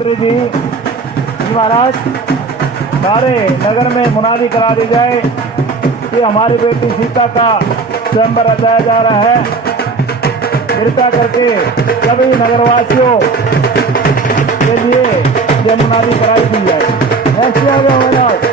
जी महाराज सारे नगर में मुनादी करा दी जाए कि हमारी बेटी सीता का स्वयंवर रचाया जा रहा है। कृपया करके सभी नगरवासियों के लिए ये मुनादी कराई दी जाए। ऐसे आ गया महाराज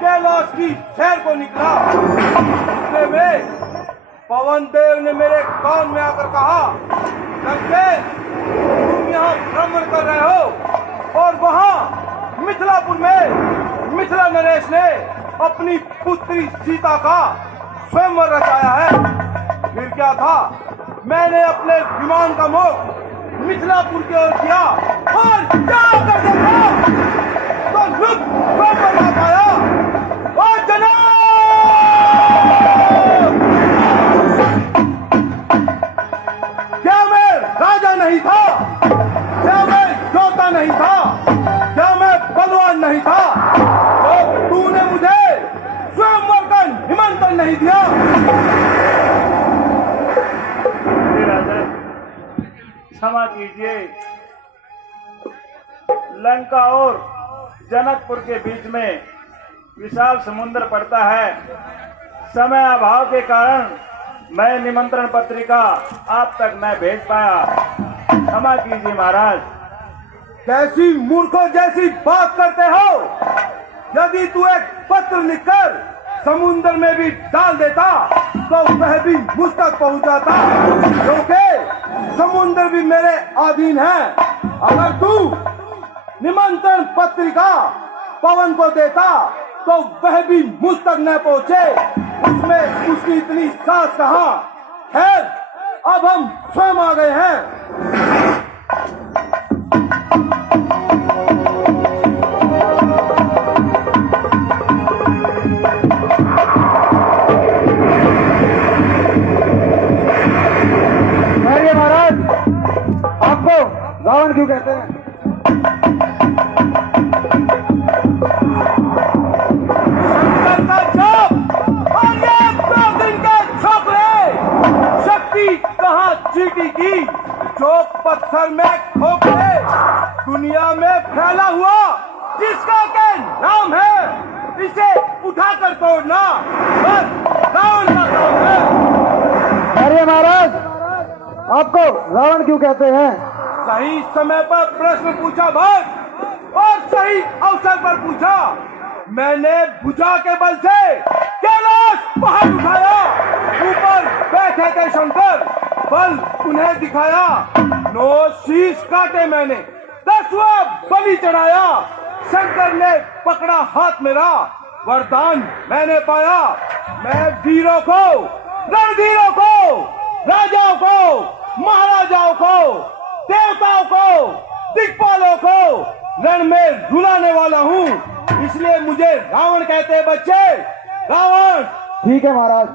कैलाश की शहर को निकला। इतने में पवन देव ने मेरे कान में आकर कहा, लड़के तुम यहाँ भ्रमण कर रहे हो और वहाँ मिथिलापुर में मिथिला नरेश ने अपनी पुत्री सीता का स्वयंवर रचाया है। फिर क्या था, मैंने अपने विमान का मुख मिथिलापुर की ओर किया और जाकर देखा तो लुक स्वयंवर ना पाया। और जनाब, क्या मैं राजा नहीं था? क्या मैं योद्धा नहीं था? क्या मैं बलवान नहीं था? तो तूने मुझे स्वयंवर का निमंत्रण नहीं दिया। क्षमा कीजिए, लंका और जनकपुर के बीच में विशाल समुद्र पड़ता है। समय अभाव के कारण मैं निमंत्रण पत्रिका आप तक न भेज पाया। क्षमा कीजिए महाराज। कैसी मूर्खों जैसी बात करते हो? यदि तू एक पत्र लिखकर समुद्र में भी डाल देता तो वह भी मुझ तक पहुंच जाता, क्योंकि समुद्र भी मेरे अधीन है। अगर तू निमंत्रण पत्रिका पवन को देता तो वह भी मुझ तक न पहुंचे, उसमें उसकी इतनी साहस कहाँ? खैर, अब हम स्वयं आ गए हैं। महाराज, आपको रावण क्यों कहते हैं? चीटी की जो पत्थर में खोपड़े दुनिया में फैला हुआ जिसका के नाम है, इसे उठाकर तोड़ना बस रावण का काम है। अरे महाराज, आपको रावण क्यों कहते हैं? सही समय पर प्रश्न पूछा भाई, और सही अवसर पर पूछा। मैंने भुजा के बल से कैलाश पहाड़ उठाया, ऊपर बैठे थे शंकर, बल उन्हें दिखाया। 9 शीश काटे मैंने, 10वां बलि चढ़ाया। शंकर ने पकड़ा हाथ मेरा, वरदान मैंने पाया। मैं वीरों को, रणधीरों को, राजाओं को, महाराजाओं को, देवताओं को, दिक्पालों को रण में रुलाने वाला हूँ, इसलिए मुझे रावण कहते हैं बच्चे। रावण। ठीक है महाराज।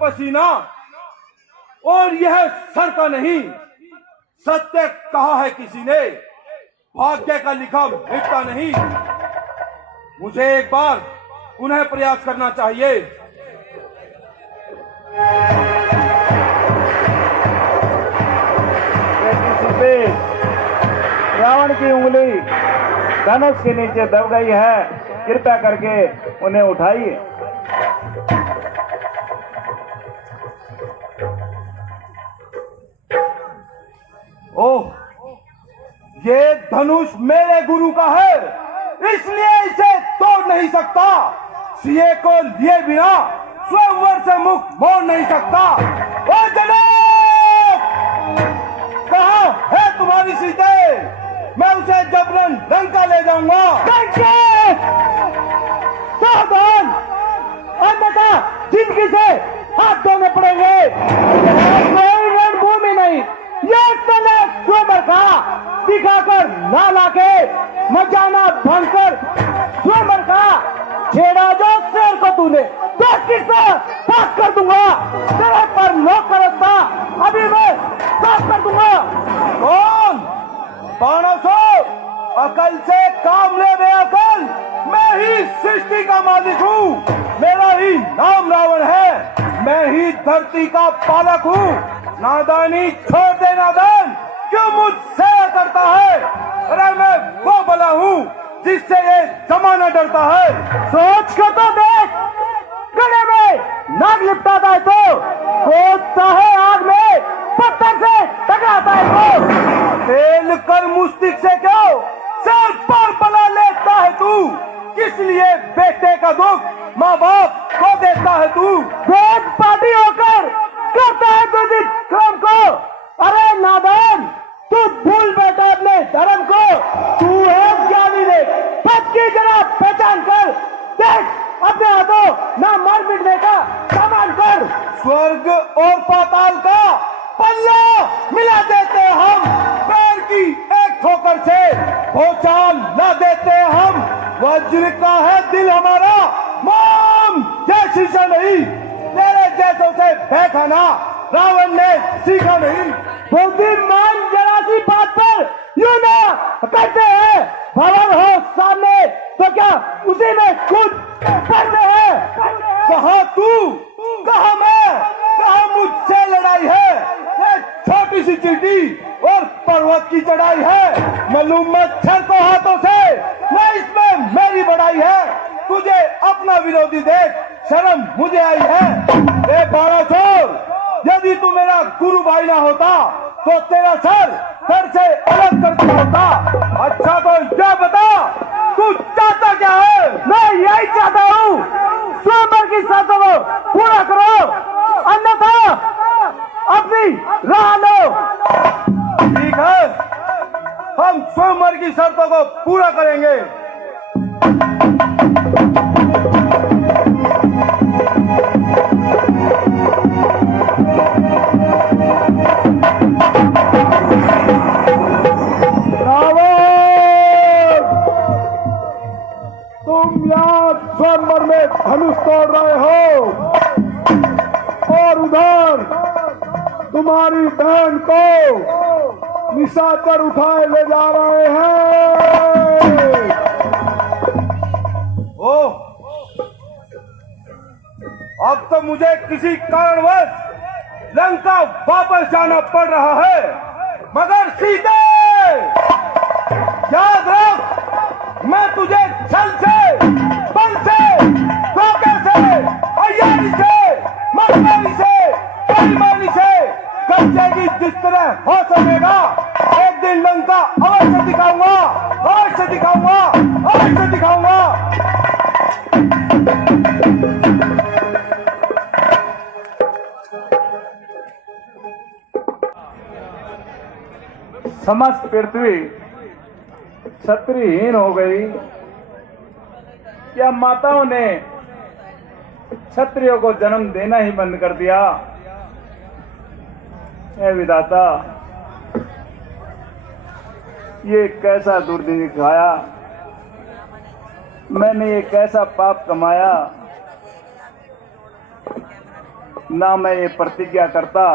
पसीना और यह सर का नहीं, सत्य कहा है किसी ने, भाग्य का लिखा मिटता नहीं। मुझे एक बार पुनः प्रयास करना चाहिए। रावण की उंगली धनुष के नीचे दब गई है, कृपया करके उन्हें उठाइए। ओह, ये धनुष मेरे गुरु का है, इसलिए इसे तोड़ नहीं सकता। सीए को लिए बिना स्वयंवर से मुख मोड़ नहीं सकता। ओ जनाब, कहाँ है तुम्हारी सीते? मैं उसे जबरन लंका ले जाऊंगा। सावधान, अन्यथा जिंदगी से हाथ धोने पड़ेंगे। कोई रणभूमि नहीं, ये स्वयंवर का दिखाकर ना लाके मजाना भंकर स्वयंवर का छेड़ा जो शेर को तूने तो किससे पास कर दूंगा। तेरे पर लोग करता अभी मैं साफ कर दूंगा। कौन? बाणासुर, अकल से काम ले बेअकल। मैं ही सृष्टि का मालिक हूँ, मेरा ही नाम रावण है, मैं ही धरती का पालक हूँ। नादानी छोड़ दे नादान, क्यों मुझसे करता है? अरे मैं वो भला हूँ जिससे ये जमाना डरता है। सोच कर तो देख, गले में नाग लिपटाता है तो कूदता है आग में, पत्थर से टकराता है तो खेल कर मुस्तिक से क्यों सर पर बला लेता है तू? किस लिए बेटे का दुख माँ बाप को देता है तू? वेद पाती होकर करता है दूषित काम को। अरे नादान, तू भूल बैठा अपने धर्म को। तू है ज्ञानी ने पद की जरा पहचान कर, देख अपने हाथों ना मार मिटने का सामान कर। स्वर्ग और पाताल का पल्ला मिला देते हम, पैर की एक ठोकर से भूचाल ला देते हम। वज्र का है दिल हमारा, मोम जैसी शीशा नहीं, तेरे जैसों से बैठाना रावण ने सीखा नहीं। बुद्धिमान जरा सी बात पर यूं ना करते हैं। भवन हो सामने तो क्या उसी में कूद पड़ते हैं। कहा तू, कहा मैं, कहा मुझसे लड़ाई है? ये छोटी सी चींटी और पर्वत की चढ़ाई है। मालूम मच्छर को हाथों से न इसमें मेरी बड़ाई है। तुझे अपना विरोधी देख शर्म मुझे आई है। ए बाणासुर, यदि तू मेरा गुरु भाई ना होता तो तेरा सर से अलग कर दिया होता। अच्छा तो क्या बता, तू चाहता क्या है? मैं यही चाहता हूँ, स्वयंवर की शर्तों को पूरा करो, अन्यथा अपनी राह लो। ठीक है, हम स्वयंवर की शर्तों को पूरा करेंगे। स्वयंवर में धनुष तोड़ रहे हो और उधर तुम्हारी बहन को निशाचर उठाए ले जा रहे हैं। ओह, अब तो मुझे किसी कारणवश लंका वापस जाना पड़ रहा है, मगर सीते याद रख, मैं तुझे छल से, बल से, धोखे से, अय्यारी से, मस्तानी से, बेईमानी से कर जाएगी जिस तरह हो सकेगा। एक दिन लंका अवश्य दिखाऊंगा, अवश्य दिखाऊंगा, अवश्य दिखाऊंगा। समस्त पृथ्वी क्षत्रियहीन हो गई। क्या माताओं ने क्षत्रियों को जन्म देना ही बंद कर दिया? हे विधाता, ये कैसा दुर्दिन दिखाया, मैंने ये कैसा पाप कमाया। ना मैं ये प्रतिज्ञा करता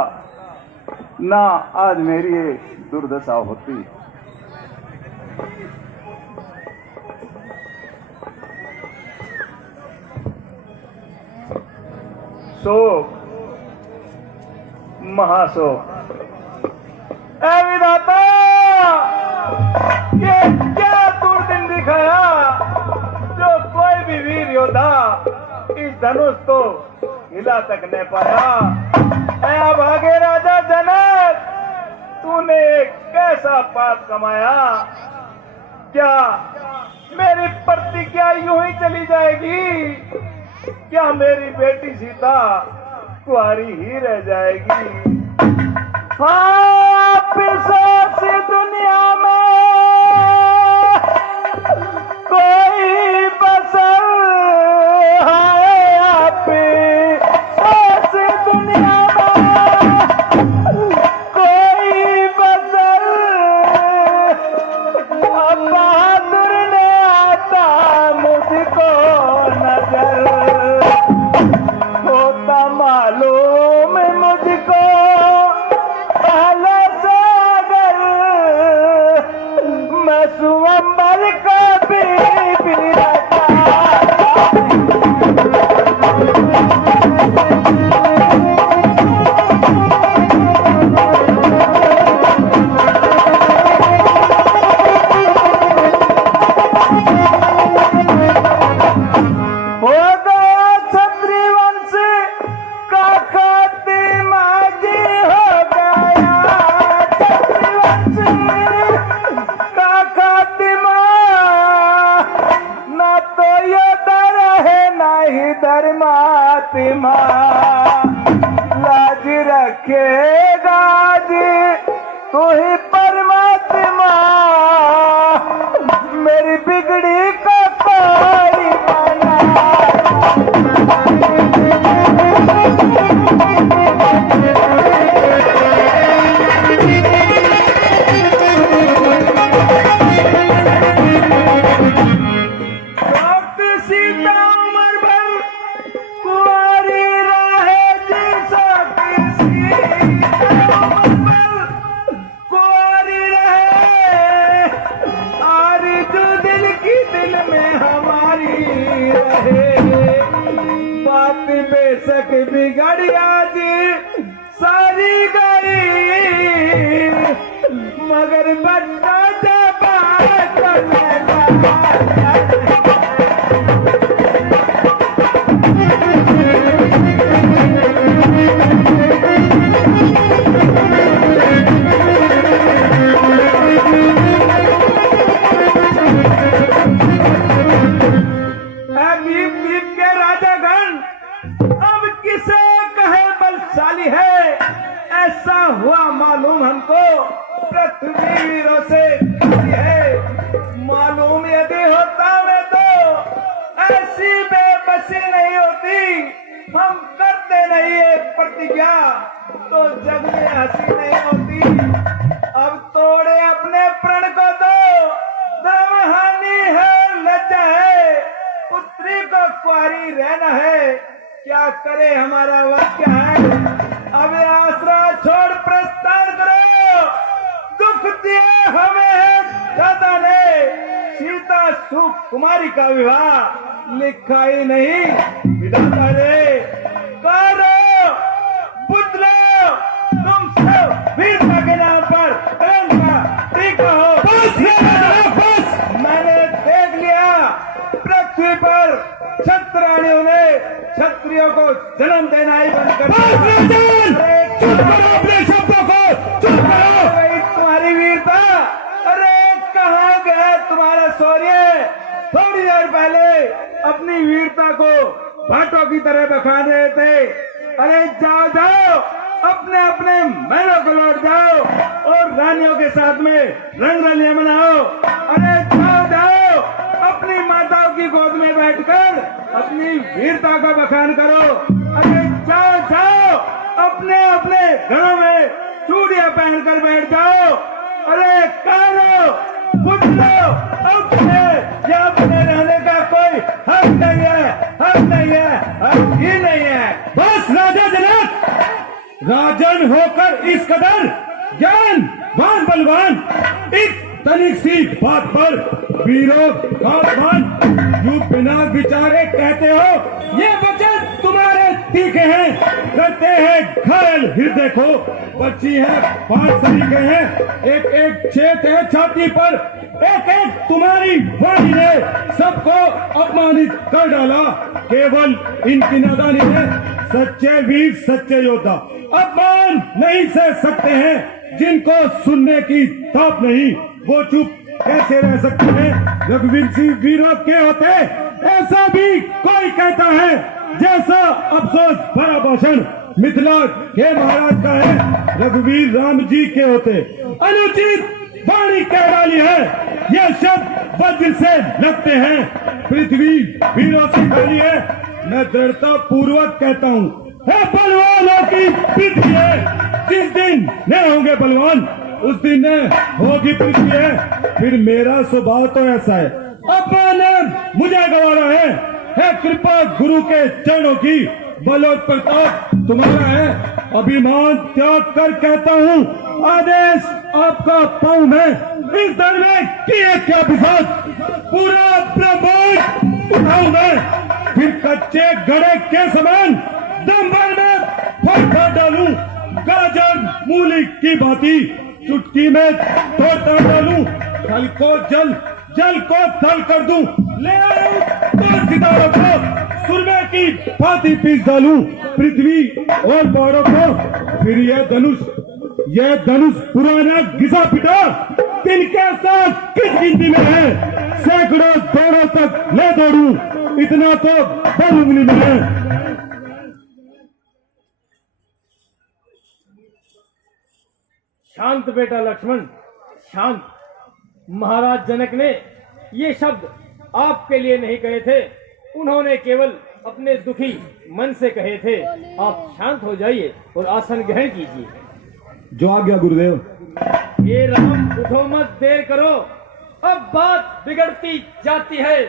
ना आज मेरी ये दुर्दशा होती। शोक, महाशोक। ऐ विधाता, ये क्या दुर्दिन दिखाया जो कोई भी वीर योद्धा इस धनुष को हिला तक नहीं पाया। ऐ अभागे राजा जनक, तूने कैसा पाप कमाया? क्या मेरी प्रतिज्ञा यूं ही चली जाएगी? क्या मेरी बेटी सीता कुंवारी ही रह जाएगी? आप इस दुनिया में कोई बसल है, आप इस दुनिया में कोई बसल। अब बहादुर ने आता मुझको नजर, होता मालूम मुझको पहले से अगर, मैं सुअंबर का भी रहता। धर्मात्मा लाज रखेगा जी तू ही परमात्मा, मेरी बिगड़ी को कोई बना। बात बेशक बिगड़ी आज सारी गई, मगर बच्चा जब है। ऐसा हुआ मालूम हमको पृथ्वी वीरों से है। मालूम यदि होता मैं तो ऐसी बेबसी नहीं होती। हम करते नहीं है प्रतिज्ञा तो जग में हंसी नहीं होती। अब तोड़े अपने प्रण को दो, धर्महानि है, लज्जा है, पुत्री को कुंवारी रहना है। क्या करे हमारा वक्त क्या है? अब आसरा छोड़ प्रस्थान करो। दुख दिए हमें दादा ने, सीता सुकुमारी का विवाह लिखा ही नहीं विधाता ने। करो पुत्र तुम सब वीरता के नाम पर टीका हो। मैंने देख लिया पृथ्वी पर क्षत्रियों ने क्षत्रियों को जन्म देना ही बंद कर दिया। अपने शब्दों को चुप करो। तुम्हारी वीरता, अरे कहाँ गए तुम्हारा शौर्य? थोड़ी देर पहले अपनी वीरता को भाटों की तरह बखा रहे थे। अरे जाओ जाओ अपने अपने महलों को लौट जाओ और रानियों के साथ में रंग रलियां मनाओ। अरे जाओ जाओ अपनी माताओं की गोद में बैठकर अपनी वीरता का बखान करो। अरे जाओ जाओ अपने अपने घरों में चूड़ियां पहनकर बैठ जाओ। अरे कानो पुत्रो अपने या अपने रहने का कोई हक नहीं है, हक नहीं है, हक ही नहीं है। बस राजा जनक, राजन होकर इस कदर ज्ञानवान बलवान, एक तनिक सी बात पर वीरों खान यू बिना विचारे कहते हो। ये वचन तुम्हारे तीखे हैं, करते हैं घायल हृदय को। बच्ची है 5 सलीके हैं, एक एक छेद है छाती पर, एक एक तुम्हारी वाणी ने सबको अपमानित कर डाला। केवल इनकी नादानी है, सच्चे वीर सच्चे योद्धा अपमान नहीं सह सकते हैं। जिनको सुनने की ताप नहीं, वो चुप कैसे रह सकते हैं। रघुवीर सिंह वीरों के होते ऐसा भी कोई कहता है, जैसा अफसोस भरा भाषण मिथिला के महाराज का है, रघुवीर राम जी के होते। अनुचित वाणी कह डाली है, यह शब्द वज्र से लगते हैं। पृथ्वी वीरों से खाली है, मैं दृढ़ता पूर्वक कहता हूँ, है बलवानों की पृथ्वी है। जिस दिन न होंगे बलवान, उस दिन होगी पृथ्वी है। फिर मेरा स्वभाव तो ऐसा है, अपना मुझे गवारा है कृपा गुरु के चरणों की, बल और प्रताप तुम्हारा है। अभिमान त्याग कर कहता हूँ, आदेश आपका पाऊं मैं। इस दल में किए क्या विभाग, पूरा ब्रह्मांड उठाऊं मैं। फिर कच्चे गड़े के समान दमभर में फटका डालूं, गाजर मूली की भांति चुटकी में तोड़ता डालूं। थल को जल, जल को थल कर दूं, ले आऊं तो सितारों को सुरमे की भांति पीस डालूं, पृथ्वी और पहाड़ों को। फिर यह धनुष पुराना घिसा पिटा तिनके साथ किस गिनती में है। सैकड़ों दौड़ों तक ले दौड़ूं, इतना तो बल उंगली में है। शांत बेटा लक्ष्मण, शांत। महाराज जनक ने ये शब्द आपके लिए नहीं कहे थे, उन्होंने केवल अपने दुखी मन से कहे थे। आप शांत हो जाइए और आसन ग्रहण कीजिए। जो आज्ञा गुरुदेव। ये राम, उठो मत, देर करो, अब बात बिगड़ती जाती है।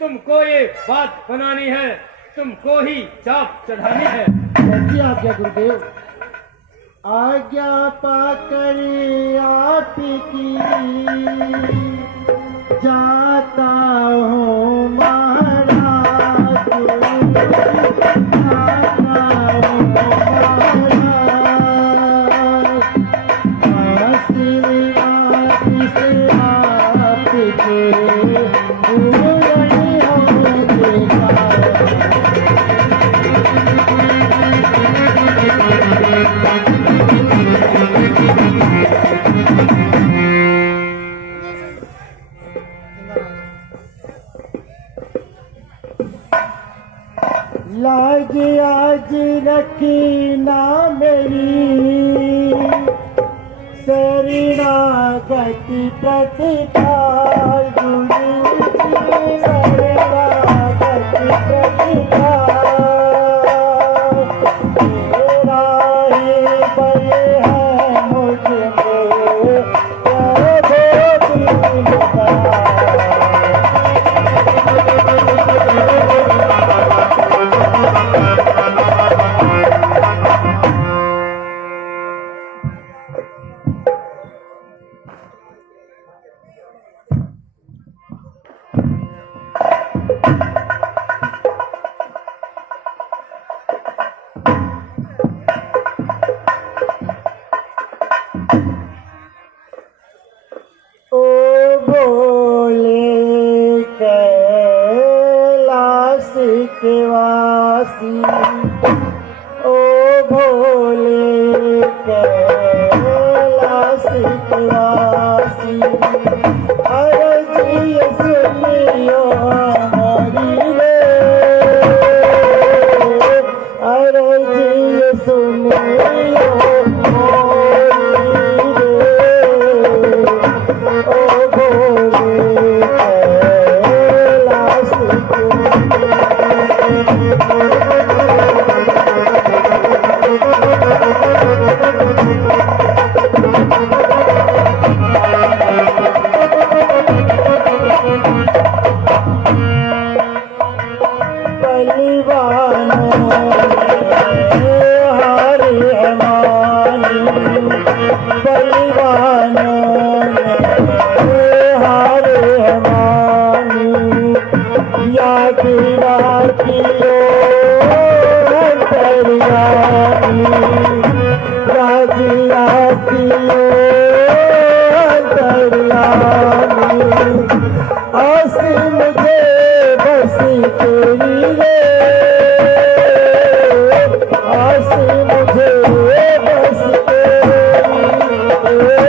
तुमको ये बात बनानी है, तुमको ही चाप चढ़ानी है। कैसी आज्ञा गुरुदेव? आज्ञा पाकर आपकी जाता हूँ महाराज, जाता हूँ महाराज। आशीर्वाद से आपके पूर्ण होगा। लाज आज रखी ना मेरी, शरणागति प्रतिकार गुरु जी, शरणागति प्रतिकार। तेरा ही बल है मुझ में, वासी, ओ भोले कैलाश वासी, अर्जी सुनियो हमारी रे, अर्जी सुनियो हमारी रे, ओ भोले कैलाश राखियो अंतर्यामी राज राखियो अंतर्यामी आस मुझे बस तेरी रे आस मुझे बस तेरी रे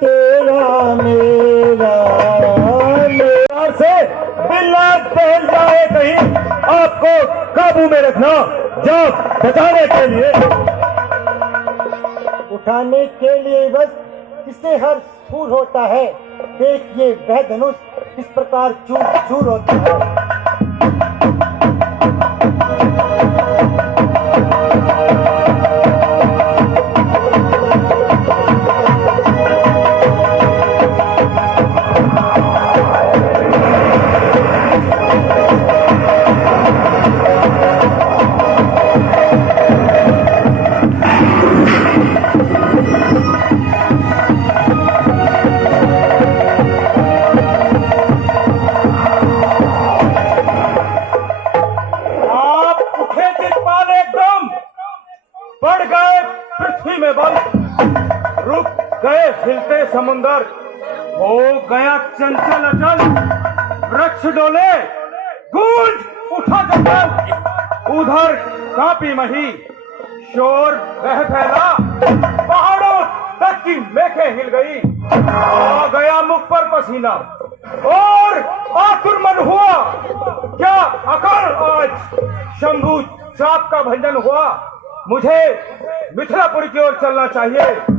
तेरा मेरा प्यार से बिल्ला बहल जाए कहीं, आपको काबू में रखना जब बचाने के लिए। उठाने के लिए बस जिससे हर फूल होता है, देखिए वह धनुष इस प्रकार चूर चूर होता है। आप उठे दिलपाल एकदम, बढ़ गए पृथ्वी में बल, रुक गए हिलते समुंदर, हो गया चंचल अचल, वृक्ष डोले, गूंज उठा जंगल, उधर कांपी मही, शोर बह फैला, पहाड़ों तक की मेघें हिल गई, आ गया मुख पर पसीना और आतुर मन हुआ, क्या अकल आज शंभू चाप का भंजन हुआ, मुझे मिथिलापुर की ओर चलना चाहिए।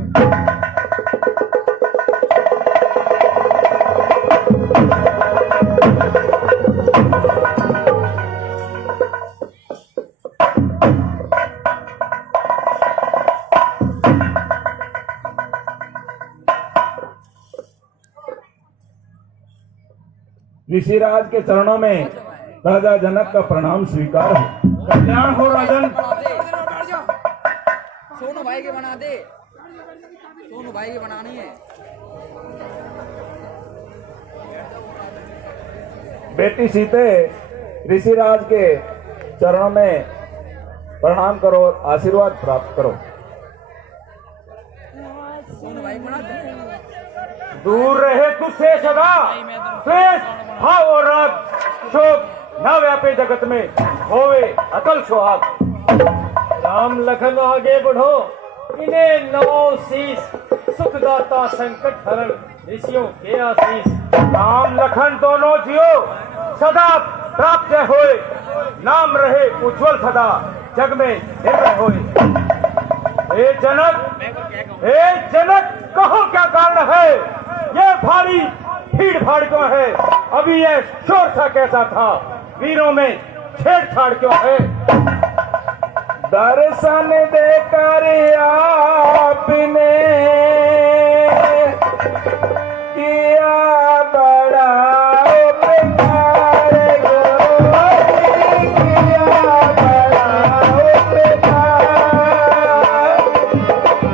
ऋषिराज के चरणों में राजा जनक का प्रणाम स्वीकार हो। कल्याण हो राजन। सोनू भाई के बना दे, सोनू भाई की बनानी है। बेटी सीते ऋषिराज के चरणों में प्रणाम करो, आशीर्वाद प्राप्त करो। सोनू भाई बना दे। दूर रहे तुझसे सदा द्वेष भाव और राग, शोक न व्यापे जगत में, होवे अकल सुहाग। राम लखन आगे बढ़ो, इन्हें नौ शीस, सुखदाता संकट हरण ऋषियों के आशीष। राम लखन दोनों जियो सदा प्राप्त होए, नाम रहे उज्जवल सदा जग में निर्भय होए। हे जनक कहो क्या कारण है, ये भारी भीड़ भाड़ क्यों है, अभी ये शोर सा कैसा था, वीरों में छेड़छाड़ क्यों है। दर्शन देकर आपने किया बड़ा उपकार, किया बड़ा उपकार,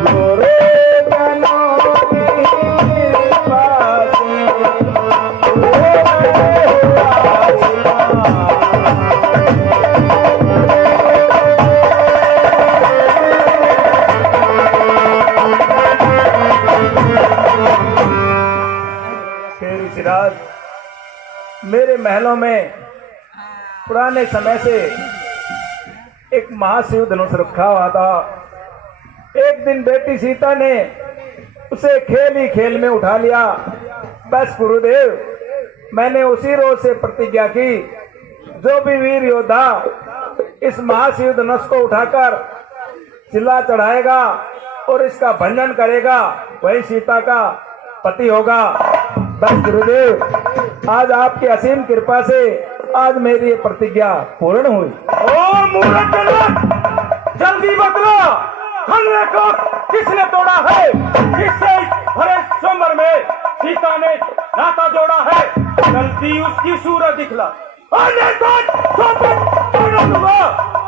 गुरुजनों की कृपा से ऋषिराज, मेरे महलों में पुराने समय से एक महाशिव धनुष रखा हुआ था। एक दिन बेटी सीता ने उसे खेल ही खेल में उठा लिया। बस गुरुदेव, मैंने उसी रोज से प्रतिज्ञा की, जो भी वीर योद्धा इस महाशिव धनुष को उठाकर चिल्ला चढ़ाएगा और इसका भंजन करेगा, वही सीता का पति होगा। बस गुरुदेव, आज आपकी असीम कृपा से आज मेरी ये प्रतिज्ञा पूर्ण हुई। ओ मूर्ख जनक, जल्दी बतला, खलने को किसने तोड़ा है, किससे भरे स्वयंवर में सीता ने नाता जोड़ा है, जल्दी उसकी सूरत दिखला।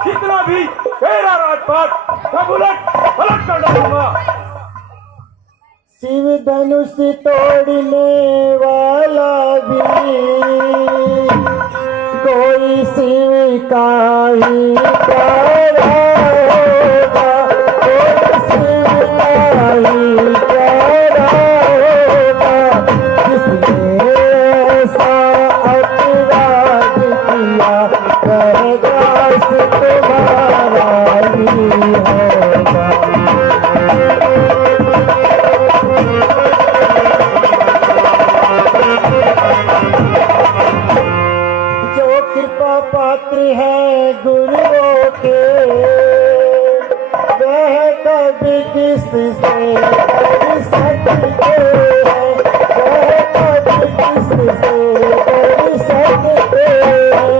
जितना भी तेरा राजपाट सब पलट कर डालूंगा। शिव धनुष तोड़ने वाला भी कोई शिव का ही प्यारा होगा, कोई शिव का ही प्यारा होगा, जिसने ऐसा अपराध किया वह दास तुम्हारा ही होगा। कृपा पात्र है गुरुओं के, वह कभी किसी से कर सकते हैं, वह कभी किसी से कर सकते हैं,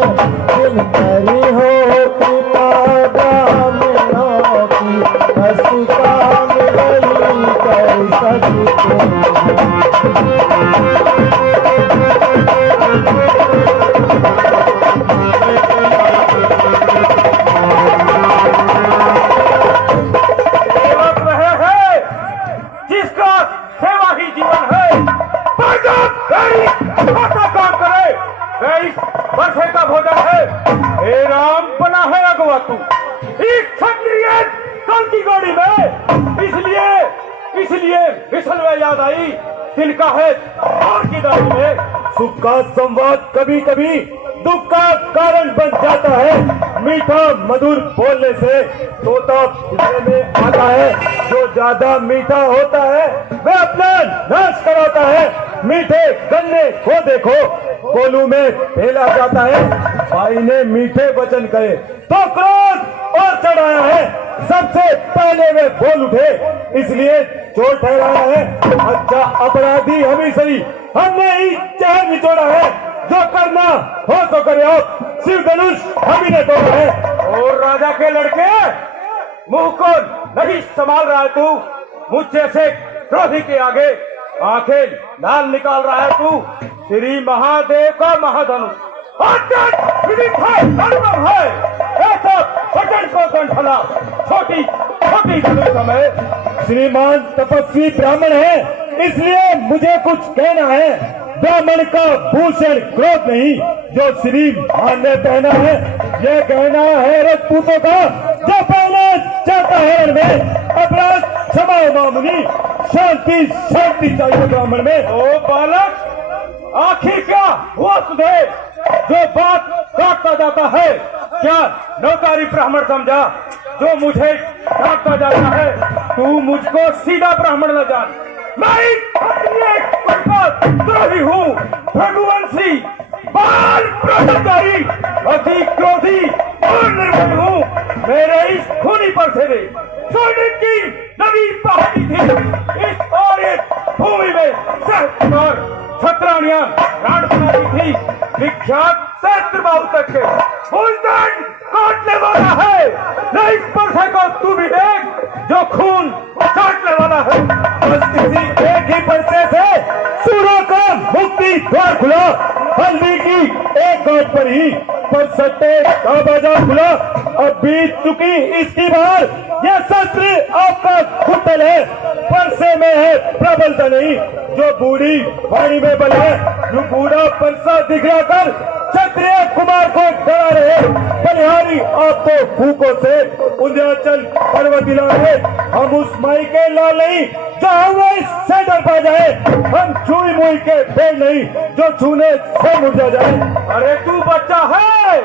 जिन पर हो कृपा ब्राह्मणों की, बस काम वही कर सकते हैं। वर्षे का भोजन है। हे राम, बना है अगवा तू एक क्षत्रिय कल की गाड़ी में, इसलिए विसल में याद आई तिनका है और की दाढ़ी में। सुख का संवाद कभी कभी दुख का कारण बन जाता है। मीठा मधुर बोलने से तोता पिंजरे में आता है, जो ज्यादा मीठा होता है वह अपना नाश कराता है। मीठे गन्ने को देखो कोलू में फेला जाता है। भाई ने मीठे वचन कहे तो क्रोध और चढ़ाया है, सबसे पहले वे बोल उठे इसलिए चोर ठहराया है। अच्छा अपराधी हम ही सही, हमने ही चहल निचोड़ा है, जो करना हो तो करे। आप शिव धनुष हम ही ने तोड़ा है। और राजा के लड़के मुंह को नहीं संभाल रहा है तू, मुझसे से क्रोधी के आगे आंखें लाल निकाल रहा है तू। श्री महादेव का महाधनुष है, ऐसा बटन को गंठला छोटी छोटी धनुष में। श्रीमान तपस्वी ब्राह्मण है, इसलिए मुझे कुछ कहना है। ब्राह्मण का भूषण क्रोध नहीं, जो श्री मान ने पहना है यह गहना है राजपूतों का, जो पहले जाता है में। अपराध क्षमा मामुनी, शांति शांति चाहिए ब्राह्मण में। ओ बालक, आखिर क्या हुआ तुझे जो बात काटता जाता है? क्या नौकारी ब्राह्मण समझा जो मुझे काटता जाता है? तू मुझको सीधा ब्राह्मण न जान, मैं द्रोही हूँ, भगवंशी बाल ब्रह्मचारी, अति क्रोधी और निर्भय हूँ। मेरे इस खूनी पर से सोने की नदी पहाड़ी थी, इस और एक भूमि में सहस्त्र छत्राणियां प्राण बनाती थी। विख्यात सहस्त्र बाहु तक के भूषण काटने वाला है, न इस परसे को तू भी देख जो खून काटने वाला है। बस किसी एक ही परसे से सूरों का मुक्ति द्वार खुला। हल्दी की एक गांठ पर ही पर सट्टे का बाजार खुला। अब बीत चुकी इसकी बार, यह शस्त्र आपका खुटल है, परसे में है प्रबलता नहीं। जो बूढ़ी वाणी में बल है, जो बूढ़ा परसा दिखला कर क्षत्रिय कुमार को डरा रहे। बलिहारी आप तो भूखों से उद्याचल पर्वत दिला रहे। हम उस माई के लाल नहीं जो हमें से डर पा जाए, हम छुई मुई के पेड़ नहीं जो छूने से मुरझा जाए। अरे तू बच्चा है,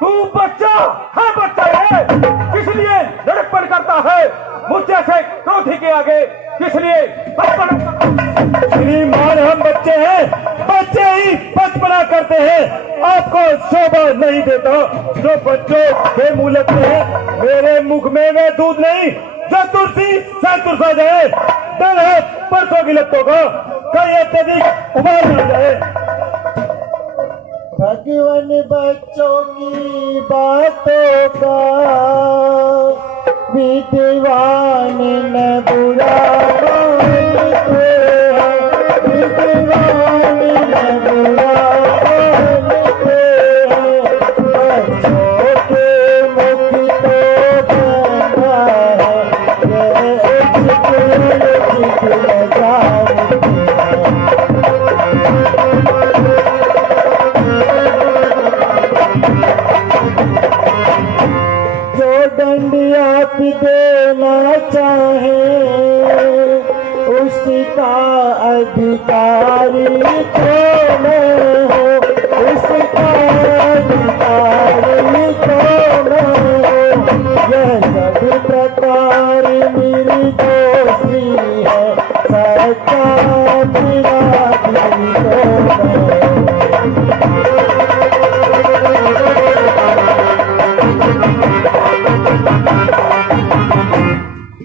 तू बच्चा है, बच्चा है, किस लिए लड़कपन करता है मुझसे से क्रोधी के आगे? किस लिए श्रीमान हम बच्चे हैं, बच्चे ही बचपना करते हैं। आपको शोभा नहीं देता जो बच्चों के मुंह लगते हैं। मेरे मुख में वे दूध नहीं जो तुलसी से तुरसा जाए। डर है परसों की लपटों का, कहीं अत्यधिक उबाल न जाए। भगवान बच्चों की बातों का विद्वान न बुरा मानते हैं, ही तो मैं हूँ, इसका अधिकार ही तो मैं हूँ। यह सब प्रकार मेरी दोस्ती है, सच्चा मेरा दिल तो मैं हूँ।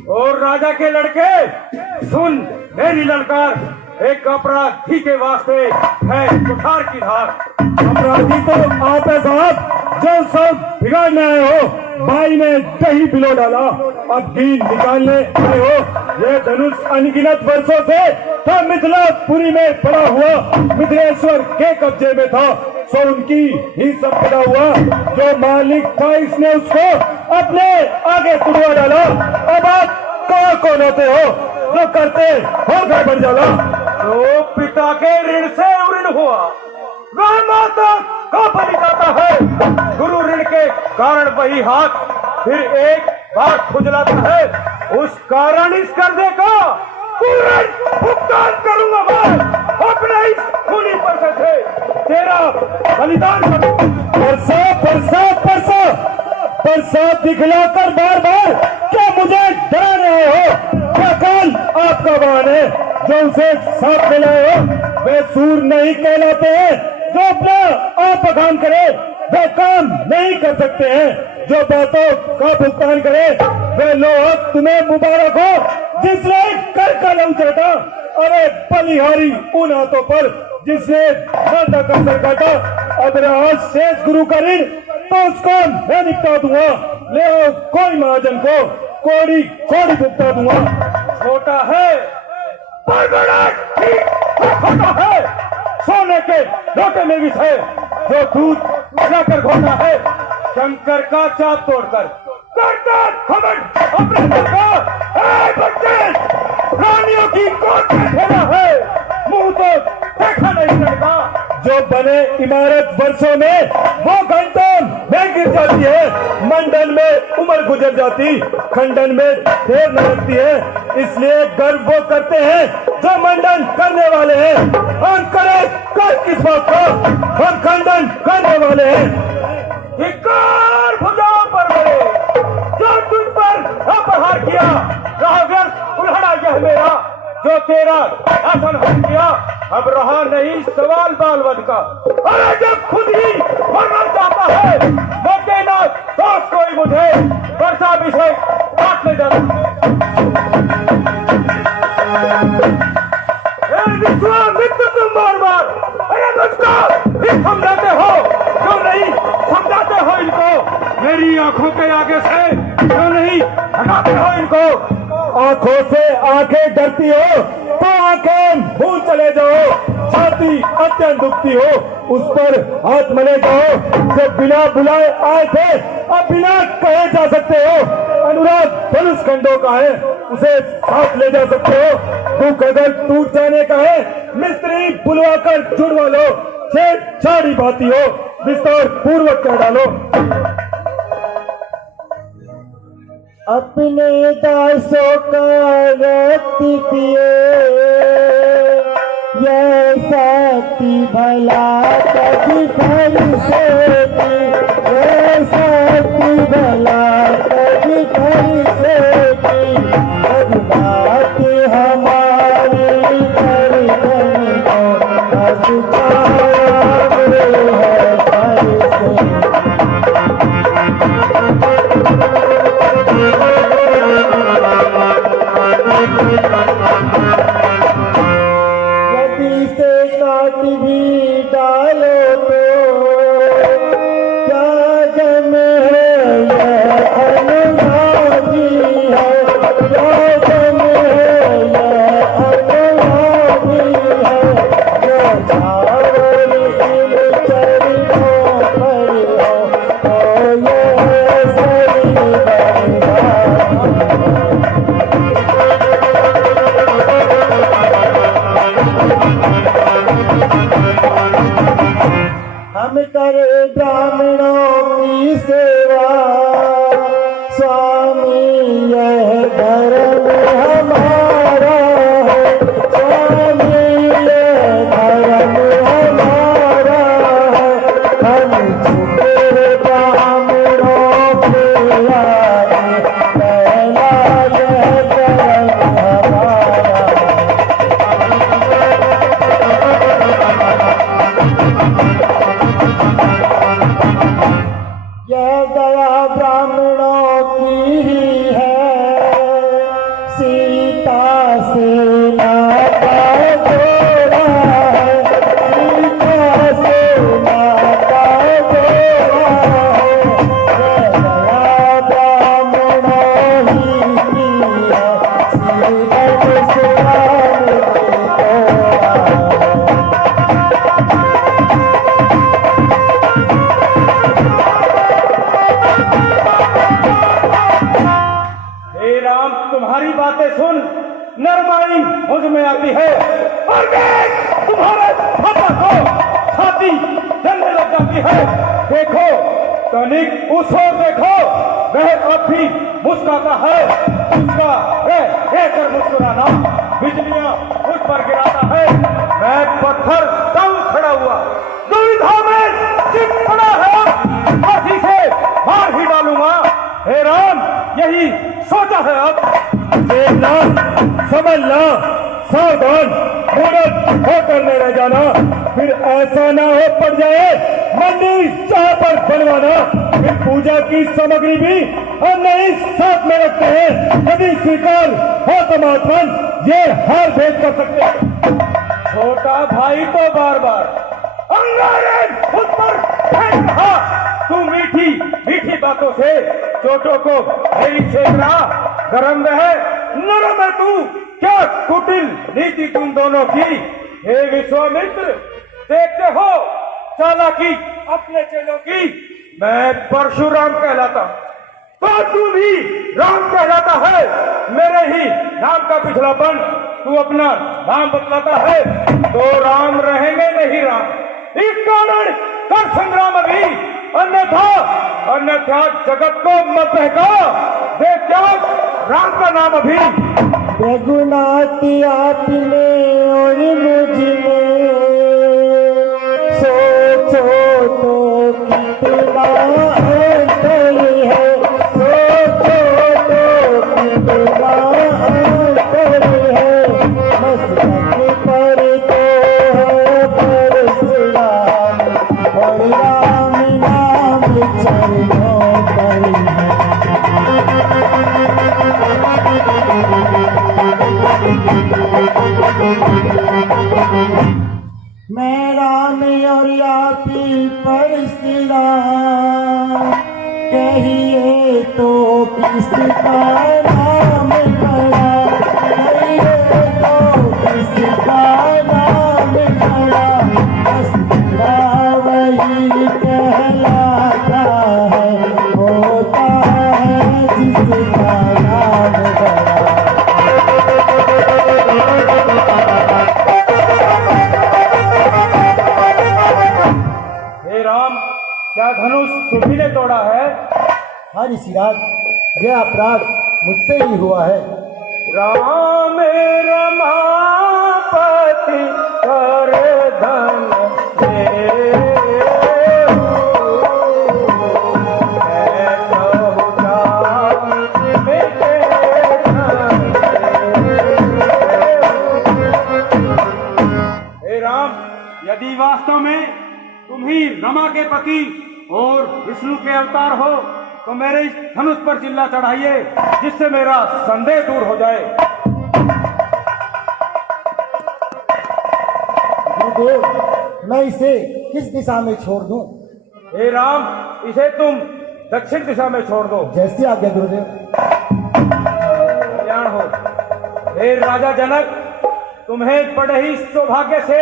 और राजा के लड़के सुन मेरी ललकार, एक अपराधी के वास्ते है कुठार की धार। अपराधी तो आप है साहब, जो सब बिगाड़ने आए हो। भाई ने दही पिलो डाला, अब दीन निकालने आए हो। ये धनुष अनगिनत वर्षों से था मिथिलापुरी में पड़ा हुआ, मिथिलेश्वर के कब्जे में था, सो उनकी ही संपदा हुआ। जो मालिक था इसने उसको अपने आगे तुड़वा डाला। अब आप कहाँ कौन होते हो जो करते हो गड़बड़ जाला। तो पिता के ऋण से ऋण हुआ, वह माता का बलि जाता है। गुरु ऋण के कारण वही हाथ फिर एक बार खुजलाता है। उस कारण इस कर्जे का पूरा भुगतान करूंगा मैं अपने इस खूनी पैसे से। तेरा बलिदान परसा परसा परसा परसा दिखलाकर बार बार क्या मुझे डरा रहे हो। क्या काल आपका वाहन है जो उसे साथ मिलाए हो। वे सूर नहीं कहलाते हैं जो अपना आप बखान करे, वे काम नहीं कर सकते हैं जो बातों का भुगतान करे। वे लोग तुम्हें मुबारक हो जिसने कर का लहू चटा। अरे बलिहारी उन हाथों पर जिसने माता का सर काटा। अब रहा शेष गुरु का ऋण तो उसको मैं निपटा दूंगा। ले आओ कोई महाजन को कोड़ी कोड़ी भुगता दूंगा। छोटा है पर बड़ा ठीक छोटा है। सोने के लोटे में विष है जो दूध मिलाकर घोटा है। शंकर का चाप तोड़कर करकर खबर अपने बच्चे रानियों की कोट में खेला है। मुंह तो देखा नहीं लगता। जो बने इमारत वर्षों में वो घंटों में गिर जाती है। मंडल में उम्र गुजर जाती, खंडन में देर न लगती है। इसलिए गर्व वो करते हैं जो मंडन करने वाले हैं। हम करें कर किस बात का, हम खंडन करने वाले हैं। धिक्कार भुजाओं पर बड़े जो तुझ पर अपहार किया। रहा व्यर्थ उल्हड़ा यह मेरा जो तेरा आसन हट किया। अब रहा नहीं सवाल बाल वध का। अरे जब खुद ही मरना चाहता है मत देना दोस्त कोई मुझे। वर्षा अभिषेक काट ले जाता विश्वामित्र तुम बार बार अरे मुझको भी समझाते हो क्यों नहीं समझाते हो इनको। मेरी आंखों के आगे से क्यों नहीं हटाते हो इनको। आंखों से आंखें डरती हो तो आंखें भूल चले जाओ। छाती अत्यंत दुखती हो उस पर हाथ मले जाओ। जो बिना बुलाए आए थे अब बिना कहे जा सकते हो। अनुराग धनुष खंडों का है उसे साथ ले जा सकते हो। दुख अगर टूट जाने का है मिस्त्री बुलवा कर जुड़वा लो। छेड़छाड़ी बाती हो विस्तार पूर्वक कर डालो। अपने दासों का रक्त पिए यह शक्ति भला कभी फल से दी। यह शक्ति भला कभी फल से दी। बात हमारी गर्दन को बचाया है फल से। यदि से काट भी डालो तो क्या गम है यह अनुरागी है। क्या गम है यह अनुरागी है। जो चावल इन चरणों पर हो तो यह सही बर्बादी है। हम करे ब्राह्मणों की सेवा स्वामी यह धर्म हमारा है। स्वामी यह धर्म तुम्हारे पापा को छाती जलने लग जाती है। देखो तनिक उस ओर देखो, वह अब भी मुस्कुराता है। उसका कर मुस्कुराना बिजलियां उस पर गिराता है। मैं पत्थर दम खड़ा हुआ, दुविधा में चित पड़ा है, फांसी से मार ही डालूंगा। हे राम, यही सोचा है अब। देखना, समझना, सावधान, मूर्ख होकर न रह जाना, फिर ऐसा ना हो पड़ जाए मंदिर चाह पर बनवाना। फिर पूजा की सामग्री भी हम नहीं साथ में रखते हैं। यदि स्वीकार हो तो महात्मन ये हार भेद कर सकते हैं। छोटा भाई तो बार बार अंगारे उस पर फेंक रहा। तू मीठी मीठी बातों से चोटों को मेरी छेक रहा। गरम रहे नरम है तू, क्या कुटिल नीति तुम दोनों की। हे विश्वामित्र, देखते हो चालाकी अपने चेलों की। मैं परशुराम कहलाता तो तू भी राम कहलाता है। मेरे ही नाम का पिछलापन तू अपना नाम बतलाता है, तो राम रहेंगे नहीं राम। इस कारण कर संग्राम अभी, अन्यथा जगत को मत बहका। देख त्याग राम का नाम अभी। रघुनाथ आप में और मुझ में सोचो तो कितना अंतर है, सोचो तो कितना अंतर है। मस्तक पर तो है परशुराम और राम नाम चरणों पर है। मैं राम और आपी परशुराम, कहिए तो किसका नाम पड़ा, कहिए तो किसका नाम पड़ा। असुरा वही कहलाता है, होता है जिसका नाम बड़ा। क्या धनुष तुम्ही ने तोड़ा है? हाँ ऋषिराज, यह अपराध मुझसे ही हुआ है। राम रमापति कर धन दे, हे राम, यदि वास्तव में तुम ही रमा के पति और विष्णु के अवतार हो तो मेरे इस धनुष पर चिल्ला चढ़ाइए, जिससे मेरा संदेह दूर हो जाए। गुरुदेव, मैं इसे किस दिशा में छोड़ दूं? हे राम, इसे तुम दक्षिण दिशा में छोड़ दो। जैसी आज्ञा गुरुदेव। कल्याण हो। हे राजा जनक, तुम्हें बड़े ही सौभाग्य से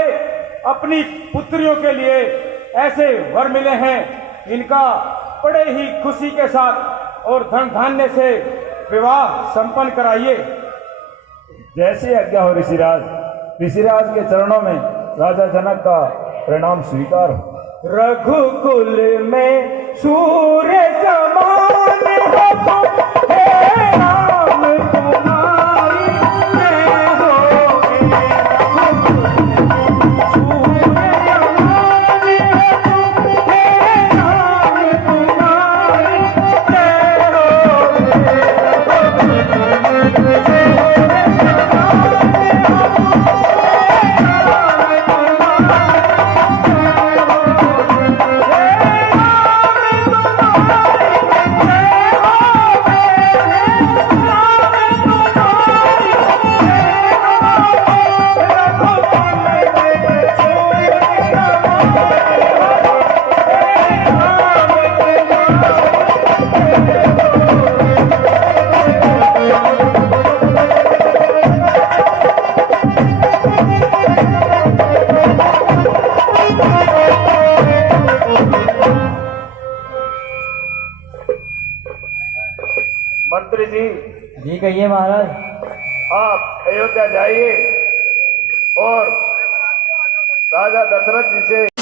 अपनी पुत्रियों के लिए ऐसे वर मिले हैं, इनका बड़े ही खुशी के साथ और धन धान्य से विवाह संपन्न कराइए। जैसी आज्ञा हो ऋषिराज। ऋषिराज के चरणों में राजा जनक का प्रणाम स्वीकार हो। रघुकुल में सूर्य समान हो तुम, हे राम तुम्हारी जय होगी। मंत्री जी कहिए महाराज। आप अयोध्या जाइए और राजा दशरथ जी से